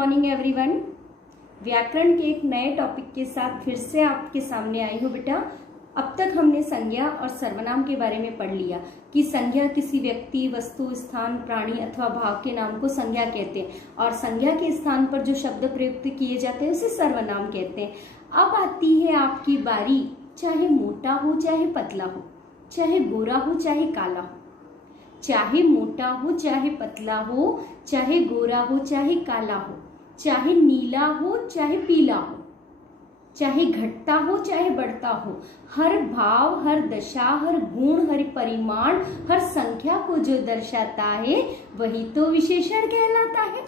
Morning everyone. व्याकरण के एक नए टॉपिक के साथ फिर से आपके सामने आई हूँ बेटा। अब तक हमने संज्ञा और सर्वनाम के बारे में पढ़ लिया कि संज्ञा किसी व्यक्ति, वस्तु, स्थान, प्राणी अथवा भाव के नाम को संज्ञा कहते हैं और संज्ञा के स्थान पर जो शब्द प्रयुक्त किए जाते हैं उसे सर्वनाम कहते हैं। अब आती है आपकी बारी, चाहे मोटा हो चाहे पतला हो, चाहे गोरा हो चाहे काला हो, चाहे मोटा हो चाहे पतला हो, चाहे गोरा हो चाहे काला हो, चाहे नीला हो चाहे पीला हो, चाहे घटता हो चाहे बढ़ता हो, हर भाव, हर दशा, हर गुण, हर परिमाण, हर संख्या को जो दर्शाता है वही तो विशेषण कहलाता है।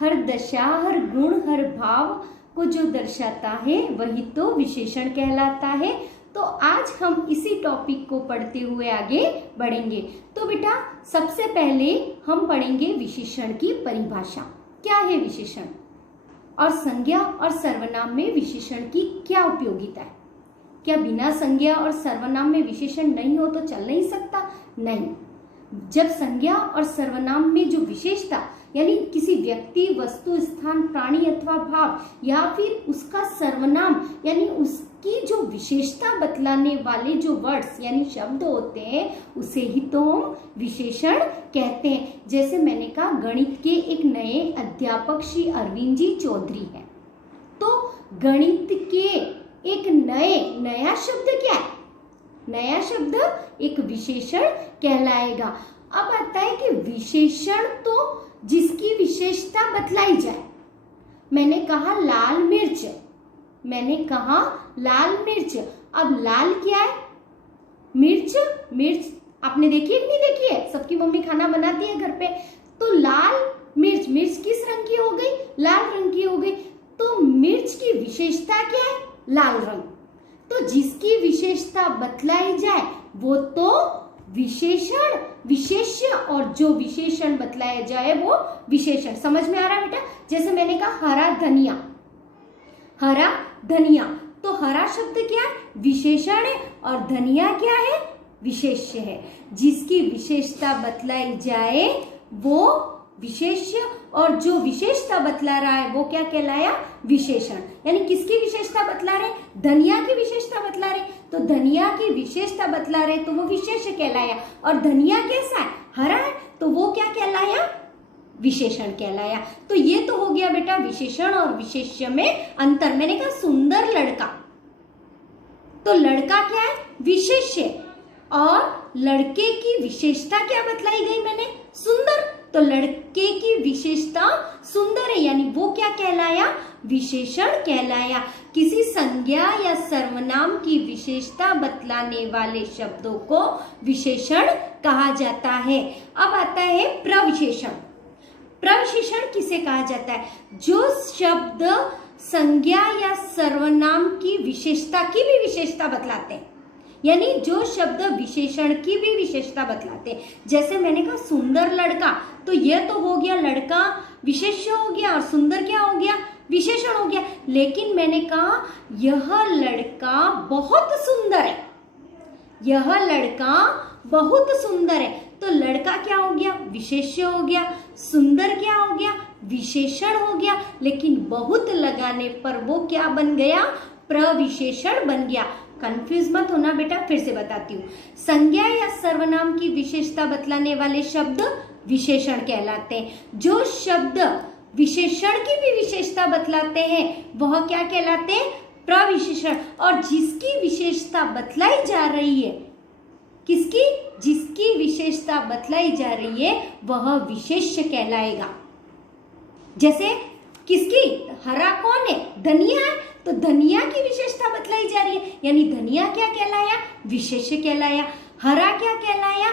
हर दशा, हर गुण, हर भाव को जो दर्शाता है वही तो विशेषण कहलाता है। तो आज हम इसी टॉपिक को पढ़ते हुए आगे बढ़ेंगे। तो बेटा सबसे पहले हम पढ़ेंगे विशेषण की परिभाषा। क्या है विशेषण और संज्ञा और सर्वनाम में विशेषण की क्या उपयोगिता है? क्या बिना संज्ञा और सर्वनाम में विशेषण नहीं हो तो चल नहीं सकता? नहीं। जब संज्ञा और सर्वनाम में जो विशेषता यानी किसी व्यक्ति, वस्तु, स्थान, प्राणी अथवा भाव या फिर उसका सर्वनाम यानी उसकी जो विशेषता बतलाने वाले जो वर्ड्स यानी शब्द होते हैं उसे ही तो हम विशेषण कहते हैं। जैसे मैंने कहा गणित के एक नए अध्यापक श्री अरविंद जी चौधरी हैं, तो गणित के एक नया शब्द क्या है? नया शब्द एक विशेषण कहलाएगा। अब आता है कि विशेषण तो जिसकी विशेषता बतलाई जाए। मैंने कहा लाल मिर्च, मैंने कहा लाल मिर्च। अब लाल क्या है? मिर्च। मिर्च आपने देखी है कि नहीं देखी है? सबकी मम्मी खाना बनाती है घर पे। तो लाल मिर्च, मिर्च किस रंग की हो गई? लाल रंग की हो गई। तो मिर्च की विशेषता क्या है? लाल रंग। तो जिसकी विशेषता बतलाई जाए वो तो विशेषण, विशेष्य, और जो विशेषण बतलाया जाए वो विशेषण। समझ में आ रहा है बेटा? जैसे मैंने कहा हरा धनिया, हरा धनिया, तो हरा शब्द क्या है? विशेषण है और धनिया क्या है? विशेष्य है। जिसकी विशेषता बतलाई जाए वो विशेष्य और जो विशेषता बतला रहा है वो क्या कहलाया? विशेषण। यानी किसकी विशेषता बतला रहे? धनिया की विशेषता बतला रहे, तो धनिया की विशेषता बतला रहे तो वो विशेष्य कहलाया। और धनिया कैसा है? हरा है, तो वो क्या कहलाया? विशेषण कहलाया। तो ये तो हो गया बेटा विशेषण और विशेष्य में अंतर। मैंने कहा सुंदर लड़का, तो लड़का क्या है? विशेष्य। और लड़के की विशेषता क्या बतलाई गई मैंने? सुंदर। तो लड़के की विशेषता सुंदर है, यानी वो क्या कहलाया? विशेषण कहलाया। किसी संज्ञा या सर्वनाम की विशेषता बतलाने वाले शब्दों को विशेषण कहा जाता है। अब आता है प्रविशेषण। प्रविशेषण किसे कहा जाता है? जो शब्द संज्ञा या सर्वनाम की विशेषता की भी विशेषता बतलाते हैं, यानी जो शब्द विशेषण की भी विशेषता बतलाते हैं। जैसे मैंने कहा सुंदर लड़का, तो यह तो हो गया लड़का विशेष्य हो गया और सुंदर क्या हो गया? विशेषण हो गया। लेकिन मैंने कहा यह लड़का बहुत सुंदर है, यह लड़का बहुत सुंदर है, तो लड़का क्या हो गया? विशेष्य हो गया। सुंदर क्या हो गया? विशेषण हो गया। लेकिन बहुत लगाने पर वो क्या बन गया? प्रविशेषण बन गया। कंफ्यूज मत होना बेटा, फिर से बताती हूँ। संज्ञा या सर्वनाम की विशेषता बतलाने वाले शब्द विशेषण कहलाते हैं। जो शब्द विशेषण की भी विशेषता बतलाते हैं वह क्या कहलाते हैं? प्रविशेषण। और जिसकी विशेषता बतलाई जा रही है, किसकी? जिसकी विशेषता बतलाई जा रही है वह विशेष्य कहलाएगा। जैसे किसकी? हरा कौन है? धनिया है, तो धनिया की विशेषता बतलाई जा रही है, यानी धनिया क्या कहलाया? विशेष्य कहलाया। हरा क्या कहलाया?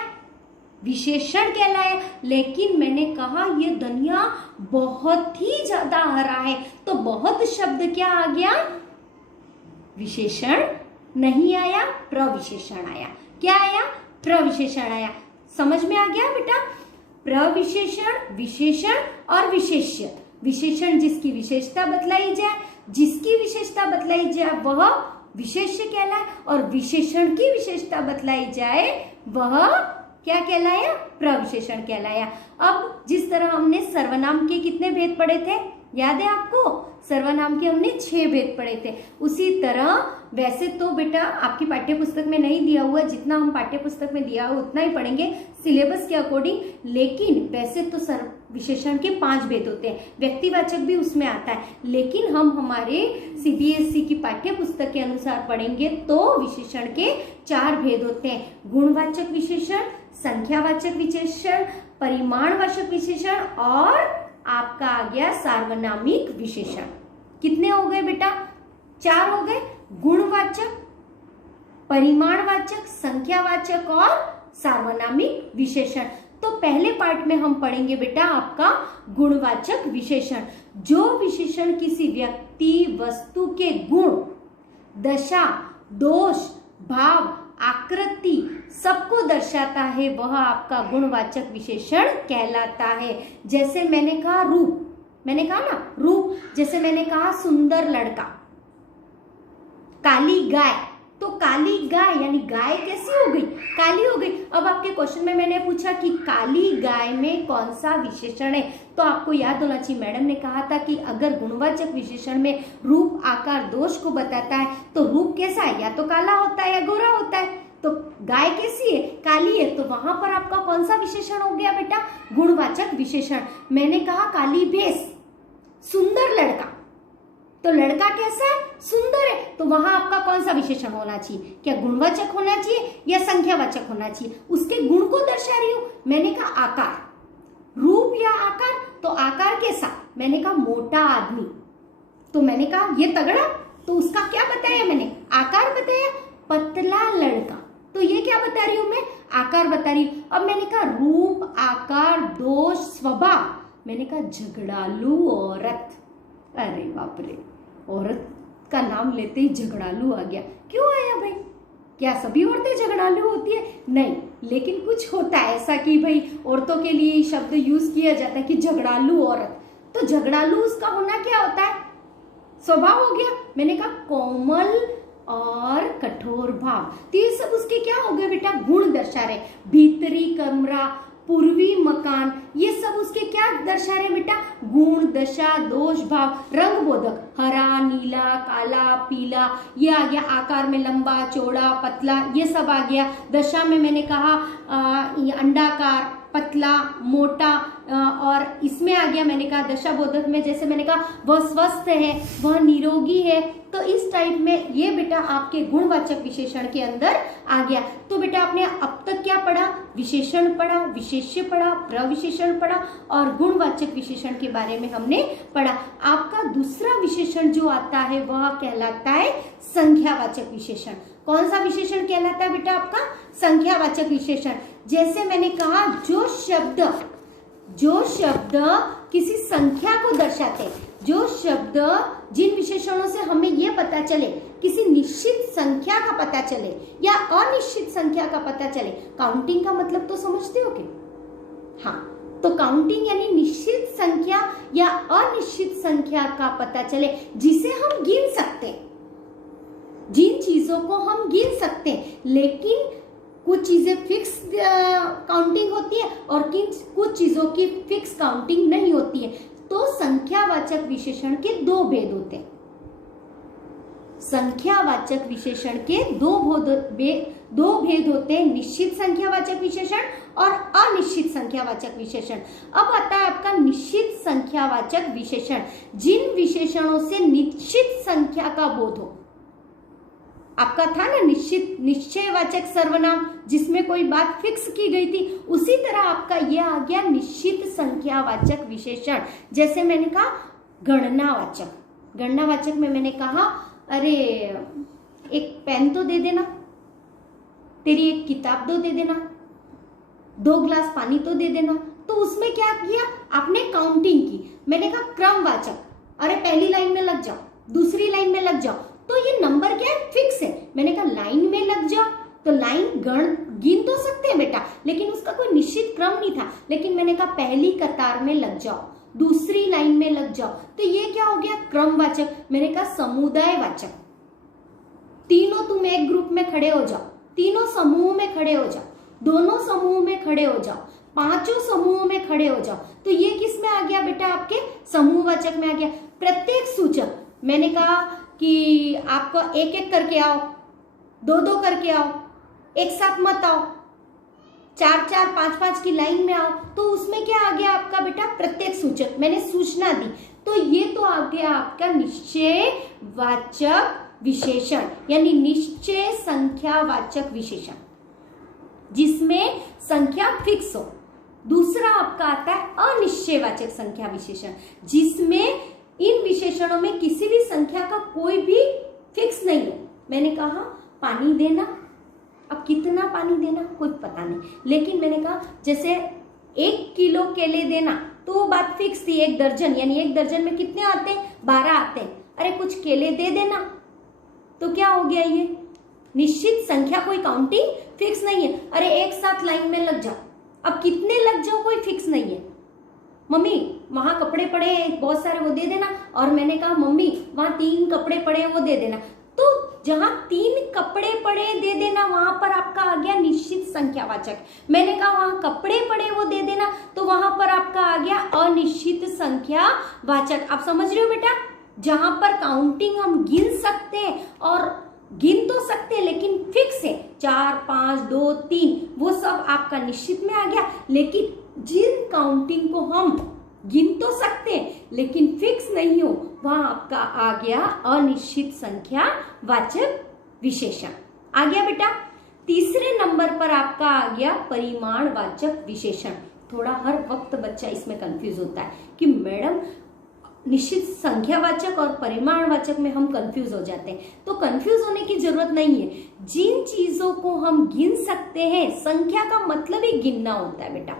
विशेषण कहलाया। लेकिन मैंने कहा ये धनिया बहुत ही ज्यादा हरा है, तो बहुत शब्द क्या आ गया? विशेषण नहीं आया, प्रविशेषण आया। क्या आया? प्रविशेषण आया। समझ में आ गया बेटा? प्रविशेषण, विशेषण और विशेष्य। विशेषण जिसकी विशेषता बतलाई जाए, जिसकी विशेषता बतलाई जाए वह विशेष्य कहलाए, और विशेषण की विशेषता बतलाई जाए वह क्या कहलाया? प्रविशेषण कहलाया। अब जिस तरह हमने सर्वनाम के कितने भेद पढ़े थे, याद है आपको? सर्वनाम के हमने 6 भेद पढ़े थे। उसी तरह वैसे तो बेटा आपकी पाठ्य पुस्तक में नहीं दिया हुआ, जितना हम पाठ्य पुस्तक में दिया हुआ उतना ही पढ़ेंगे सिलेबस के अकॉर्डिंग, लेकिन वैसे तो विशेषण के 5 भेद होते हैं, व्यक्तिवाचक भी उसमें आता है, लेकिन हम हमारे सीबीएसई की पाठ्य पुस्तक के अनुसार पढ़ेंगे तो विशेषण के 4 भेद होते हैं। गुणवाचक विशेषण, संख्यावाचक विशेषण, परिमाणवाचक विशेषण और आपका आ गया सार्वनामिक विशेषण। कितने हो गए बेटा? 4 हो गए। गुणवाचक, परिमाणवाचक, संख्यावाचक और सार्वनामिक विशेषण। तो पहले पार्ट में हम पढ़ेंगे बेटा आपका गुणवाचक विशेषण। जो विशेषण किसी व्यक्ति वस्तु के गुण, दशा, दोष, भाव, आकृति सबको दर्शाता है, वह आपका गुणवाचक विशेषण कहलाता है। जैसे मैंने कहा रूप, मैंने कहा ना रूप, जैसे मैंने कहा सुंदर लड़का, काली गाय, तो काली गाय यानी गाय कैसी हो गई? काली हो गई। अब आपके क्वेश्चन में मैंने पूछा कि काली गाय में कौन सा विशेषण है, तो आपको याद होना चाहिए मैडम ने कहा था कि अगर गुणवाचक विशेषण में रूप, आकार, दोष को बताता है तो रूप कैसा है? या तो काला होता है या गोरा होता है। तो गाय कैसी है? काली है। तो वहां पर आपका कौन सा विशेषण हो गया बेटा? गुणवाचक विशेषण। मैंने कहा काली भैंस, सुंदर लड़का, तो लड़का कैसा है? सुंदर है। तो वहां आपका कौन सा विशेषण होना चाहिए? क्या गुणवाचक होना चाहिए या संख्यावाचक होना चाहिए? उसके गुण को दर्शा रही हूं। मैंने कहा आकार, रूप या आकार, तो आकार कैसा? मैंने कहा मोटा आदमी, तो मैंने कहा ये तगड़ा, तो उसका क्या बताया मैंने? आकार बताया। पतला लड़का, तो ये क्या बता रही हूं मैं? आकार बता रही हूं। अब मैंने कहा रूप, आकार, दोष, स्वभाव, मैंने कहा झगड़ालू औरत। अरे बाप रे, औरत का नाम लेते ही झगड़ालू आ गया। क्यों आया भाई? क्या सभी औरतें झगड़ालू होती है? नहीं, लेकिन कुछ होता है ऐसा कि भाई औरतों के लिए शब्द यूज किया जाता है कि झगड़ालू औरत। तो झगड़ालू उसका होना क्या होता है? स्वभाव हो गया। मैंने कहा कोमल और कठोर भाव, तो ये सब उसके क्या हो गए बेटा? गुण दर्शा रहे। भीतरी कमरा, पूर्वी मकान, ये सब उसके क्या दर्शा रहे बेटा? गुण, दशा, दोष, भाव, रंग बोधक, हरा, नीला, काला, पीला, ये आ गया। आकार में लंबा, चौड़ा, पतला, ये सब आ गया। दशा में मैंने कहा अंडाकार, पतला, मोटा, और इसमें आ गया मैंने कहा दशा बोधक में, जैसे मैंने कहा वह स्वस्थ है, वह निरोगी है। तो इस टाइप में ये बेटा आपके गुणवाचक विशेषण के अंदर आ गया। तो बेटा आपने अब तक क्या पढ़ा? विशेषण पढ़ा, विशेष्य पढ़ा, प्रविशेषण पढ़ा और गुणवाचक विशेषण के बारे में हमने पढ़ा। आपका दूसरा विशेषण जो आता है वह कहलाता है संख्यावाचक विशेषण। कौन सा विशेषण कहलाता है बेटा आपका? संख्यावाचक विशेषण। जैसे मैंने कहा जो शब्द किसी संख्या को दर्शाते हैं, जो शब्द जिन विशेषणों से हमें यह पता चले किसी निश्चित संख्या का पता चले या अनिश्चित संख्या का पता चले। काउंटिंग का मतलब तो समझते हो क्या? हाँ, तो काउंटिंग यानी निश्चित संख्या या अनिश्चित संख्या का पता चले जिसे हम गिन सकते हैं। जिन चीजों को हम गिन सकते हैं, लेकिन कुछ चीजें फिक्स काउंटिंग होती है और कुछ चीजों की फिक्स काउंटिंग नहीं होती है। तो संख्यावाचक विशेषण के 2 भेद होते हैं। संख्यावाचक विशेषण के दो भेद होते हैं, निश्चित संख्यावाचक विशेषण और अनिश्चित संख्यावाचक विशेषण। अब आता है आपका निश्चित संख्यावाचक विशेषण, जिन विशेषणों से निश्चित संख्या का बोध हो। आपका था ना निश्चयवाचक सर्वनाम, जिसमें कोई बात फिक्स की गई थी, उसी तरह आपका यह आ गया निश्चित संख्यावाचक विशेषण। जैसे मैंने कहा गणनावाचक, गणनावाचक में मैंने कहा अरे एक पेन तो दे देना, तेरी एक किताब तो दे देना, 2 गिलास पानी तो दे देना। तो उसमें क्या किया आपने? काउंटिंग की। मैंने कहा क्रमवाचक, अरे पहली लाइन में लग जाओ, दूसरी लाइन में लग जाओ। तो ये नंबर क्या है? फिक्स है। मैंने कहा लाइन में लग जाओ, तो लाइन गिन तो सकते हैं बेटा, लेकिन उसका कोई निश्चित क्रम नहीं था। लेकिन मैंने कहा पहली कतार में लग जाओ, दूसरी लाइन में लग जाओ, तो ये क्या हो गया? क्रमवाचक। मैंने कहा समुदायवाचक, तीनों तुम एक ग्रुप में खड़े हो जाओ, तीनों समूह में खड़े हो जाओ, दोनों समूह में खड़े हो जाओ, पांचों समूहों में खड़े हो जाओ। तो ये किस में आ गया बेटा? आपके समूहवाचक में आ गया। प्रत्येक सूचक, मैंने कहा कि आपको एक एक करके आओ, दो दो करके आओ, एक साथ मत आओ, चार चार पांच पांच की लाइन में आओ। तो उसमें क्या आ गया आपका बेटा? प्रत्येक सूचक, मैंने सूचना दी। तो ये तो आ गया आपका निश्चयवाचक विशेषण, यानी निश्चय संख्यावाचक विशेषण, जिसमें संख्या फिक्स हो। दूसरा आपका आता है अनिश्चयवाचक संख्या विशेषण, जिसमें इन विशेषणों में किसी भी संख्या का कोई भी फिक्स नहीं हो। मैंने कहा पानी देना, अब कितना पानी देना कोई पता नहीं, लेकिन मैंने कहा जैसे 1 किलो केले देना, तो वो बात फिक्स थी। 1 दर्जन, यानी 1 दर्जन में कितने आते हैं? 12 आते हैं। अरे कुछ केले दे देना, तो क्या हो गया? ये निश्चित संख्या, कोई काउंटिंग फिक्स नहीं है। अरे एक साथ लाइन में लग जाओ, अब कितने लग जाओ कोई फिक्स नहीं है। मम्मी वहां कपड़े पड़े हैं बहुत सारे, वो दे देना। और मैंने कहा मम्मी वहां 3 कपड़े पड़े हैं, वो दे देना। तो जहां 3 कपड़े पड़े दे देना, वहां पर आपका आ गया निश्चित संख्यावाचक। मैंने कहा वहां कपड़े पड़े वो दे देना, तो वहां पर आपका आ गया अनिश्चित संख्यावाचक। आप समझ रहे हो बेटा? जहां पर काउंटिंग हम गिन सकते हैं, और गिन तो सकते हैं लेकिन फिक्स है, 4 5 2 3, वो सब आपका निश्चित में आ गया। लेकिन जिन काउंटिंग को हम गिन तो सकते हैं लेकिन फिक्स नहीं हो, वहां आपका आ गया अनिश्चित संख्या वाचक विशेषण। आ गया बेटा? तीसरे नंबर पर आपका आ गया परिमाणवाचक विशेषण। थोड़ा हर वक्त बच्चा इसमें कंफ्यूज होता है कि मैडम निश्चित संख्यावाचक और परिमाणवाचक में हम कंफ्यूज हो जाते हैं। तो कंफ्यूज होने की जरूरत नहीं है। जिन चीजों को हम गिन सकते हैं, संख्या का मतलब ही गिनना होता है बेटा,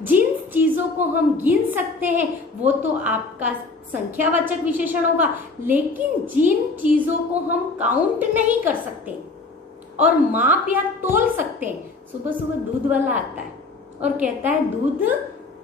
जिन चीजों को हम गिन सकते हैं वो तो आपका संख्यावाचक विशेषण होगा। लेकिन जिन चीजों को हम काउंट नहीं कर सकते और माप या तोल सकते हैं, सुबह सुबह दूध वाला आता है और कहता है दूध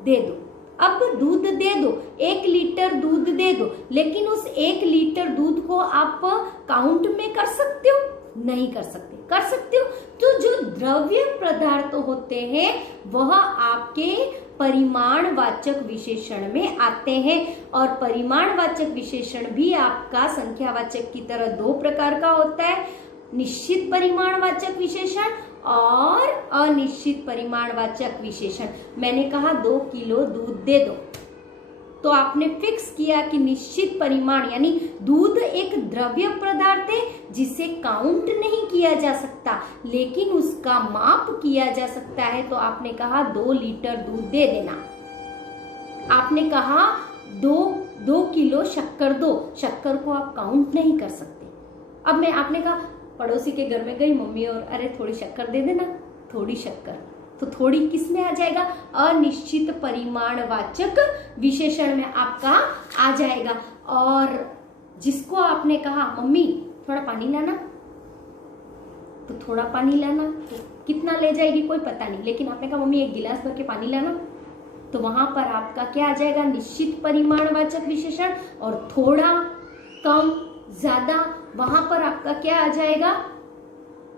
दे दो, अब दूध दे दो, 1 लीटर दूध दे दो, लेकिन उस 1 लीटर दूध को आप काउंट में कर सकते हो? नहीं कर सकते। कर सकते हो तो जो द्रव्य पदार्थ होते हैं वह आपके परिमाणवाचक विशेषण में आते हैं। और परिमाणवाचक विशेषण भी आपका संख्यावाचक की तरह 2 प्रकार का होता है, निश्चित परिमाणवाचक विशेषण और अनिश्चित परिमाणवाचक विशेषण। मैंने कहा 2 किलो दूध दे दो, तो आपने फिक्स किया कि निश्चित परिमाण, यानी दूध एक द्रव्य पदार्थ है जिसे काउंट नहीं किया जा सकता लेकिन उसका माप किया जा सकता है। तो आपने कहा 2 लीटर दूध दे देना। आपने कहा 2 किलो शक्कर दो, शक्कर को आप काउंट नहीं कर सकते। अब आपने कहा पड़ोसी के घर में गई मम्मी और अरे थोड़ी शक्कर दे देना, थोड़ी शक्कर, तो थोड़ी किस में आ जाएगा? अनिश्चित परिमाणवाचक विशेषण में आपका आ जाएगा। और जिसको आपने कहा मम्मी थोड़ा पानी लाना, तो थोड़ा पानी लाना, तो कितना ले जाएगी कोई पता नहीं, लेकिन आपने कहा मम्मी 1 गिलास भर के पानी लाना, तो वहां पर आपका क्या आ जाएगा? निश्चित परिमाणवाचक विशेषण। और थोड़ा, कम, ज्यादा, वहां पर आपका क्या आ जाएगा?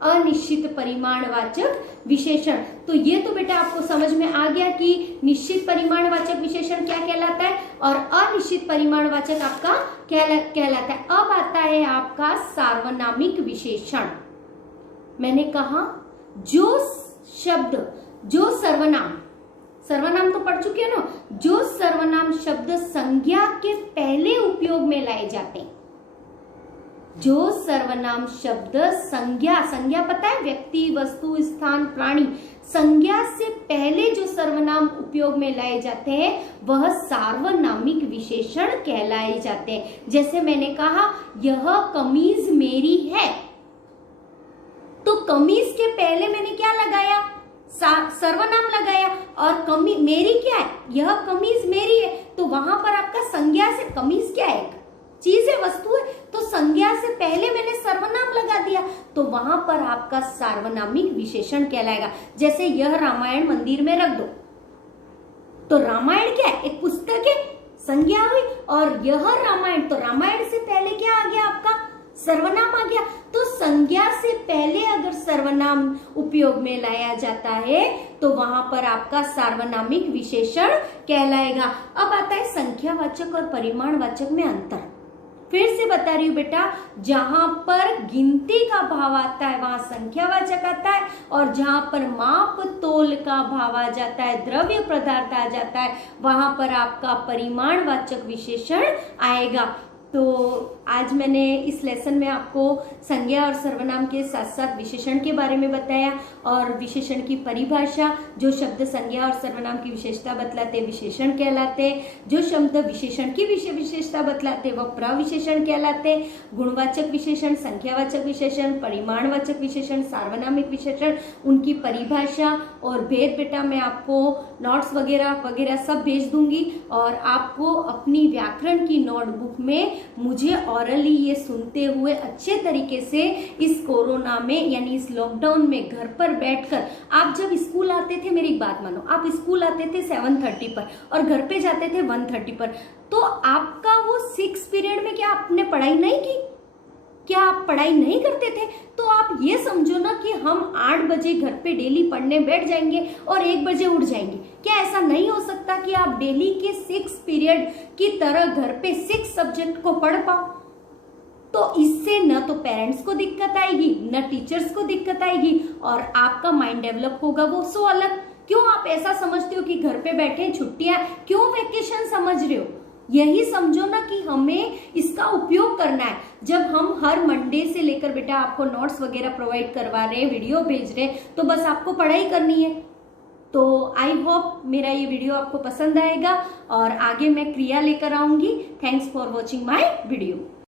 अनिश्चित परिमाणवाचक विशेषण। तो ये तो बेटा आपको समझ में आ गया कि निश्चित परिमाणवाचक विशेषण क्या कहलाता है और अनिश्चित परिमाणवाचक आपका क्या कहलाता है। अब आता है आपका सार्वनामिक विशेषण। मैंने कहा जो शब्द, जो सर्वनाम तो पढ़ चुके हैं ना, जो सर्वनाम शब्द संज्ञा के पहले उपयोग में लाए जाते हैं, जो सर्वनाम शब्द संज्ञा पता है, व्यक्ति, वस्तु, स्थान, प्राणी, संज्ञा से पहले जो सर्वनाम उपयोग में लाए जाते हैं वह सार्वनामिक विशेषण कहलाए जाते हैं। जैसे मैंने कहा यह कमीज मेरी है, तो कमीज के पहले मैंने क्या लगाया? सर्वनाम लगाया। और मेरी क्या है? यह कमीज मेरी है, तो वहां पर आपका संज्ञा से, कमीज क्या है? चीज है, वस्तु है, तो संज्ञा से पहले मैंने सर्वनाम लगा दिया, तो वहां पर आपका सार्वनामिक विशेषण कहलाएगा। जैसे यह रामायण मंदिर में रख दो, तो रामायण क्या है? एक पुस्तक है, संज्ञा हुई। और यह रामायण, तो रामायण से पहले क्या आ गया आपका? सर्वनाम आ गया। तो संज्ञा से पहले अगर सर्वनाम उपयोग में लाया जाता है तो वहां पर आपका सार्वनामिक विशेषण कहलाएगा। अब आता है संख्यावाचक और परिमाणवाचक में अंतर। फिर से बता रही हूं बेटा, जहां पर गिनती का भाव आता है वहां संख्यावाचक आता है, और जहां पर माप तोल का भाव आ जाता है, द्रव्य पदार्थ आ जाता है, वहां पर आपका परिमाणवाचक विशेषण आएगा। तो आज मैंने इस लेसन में आपको संज्ञा और सर्वनाम के साथ साथ विशेषण के बारे में बताया, और विशेषण की परिभाषा, जो शब्द संज्ञा और सर्वनाम की विशेषता बतलाते विशेषण कहलाते, जो शब्द विशेषण की विशेषता बतलाते वह प्रविशेषण कहलाते, गुणवाचक विशेषण, संख्यावाचक विशेषण, परिमाणवाचक विशेषण, सार्वनामिक विशेषण, उनकी परिभाषा और भेद बेटा मैं आपको नोट्स वगैरह वगैरह सब भेज दूंगी, और आपको अपनी व्याकरण की नोटबुक में मुझे ऑरली ये सुनते हुए अच्छे तरीके से इस कोरोना में यानी इस लॉकडाउन में घर पर बैठकर, आप जब स्कूल आते थे, मेरी एक बात मानो, आप स्कूल आते थे 7:30 पर और घर पे जाते थे 1:30 पर, तो आपका वो 6 पीरियड में क्या आपने पढ़ाई नहीं की? क्या आप पढ़ाई नहीं करते थे? तो आप ये समझो ना कि हम 8 बजे घर पे डेली पढ़ने बैठ जाएंगे और 1 बजे उठ जाएंगे। क्या ऐसा नहीं हो सकता कि आप डेली के 6 पीरियड की तरह घर पे 6 सब्जेक्ट को पढ़ पाओ? तो इससे न तो पेरेंट्स को दिक्कत आएगी, न टीचर्स को दिक्कत आएगी, और आपका माइंड डेवलप होगा वो सो अलग। क्यों आप ऐसा समझते हो कि घर पे बैठे छुट्टियां, क्यों वैकेशन समझ रहे हो? यही समझो ना कि हमें इसका उपयोग करना है। जब हम हर मंडे से लेकर बेटा आपको नोट्स वगैरह प्रोवाइड करवा रहे हैं, वीडियो भेज रहे हैं, तो बस आपको पढ़ाई करनी है। तो आई होप मेरा ये वीडियो आपको पसंद आएगा और आगे मैं क्रिया लेकर आऊंगी। Thanks for watching my video.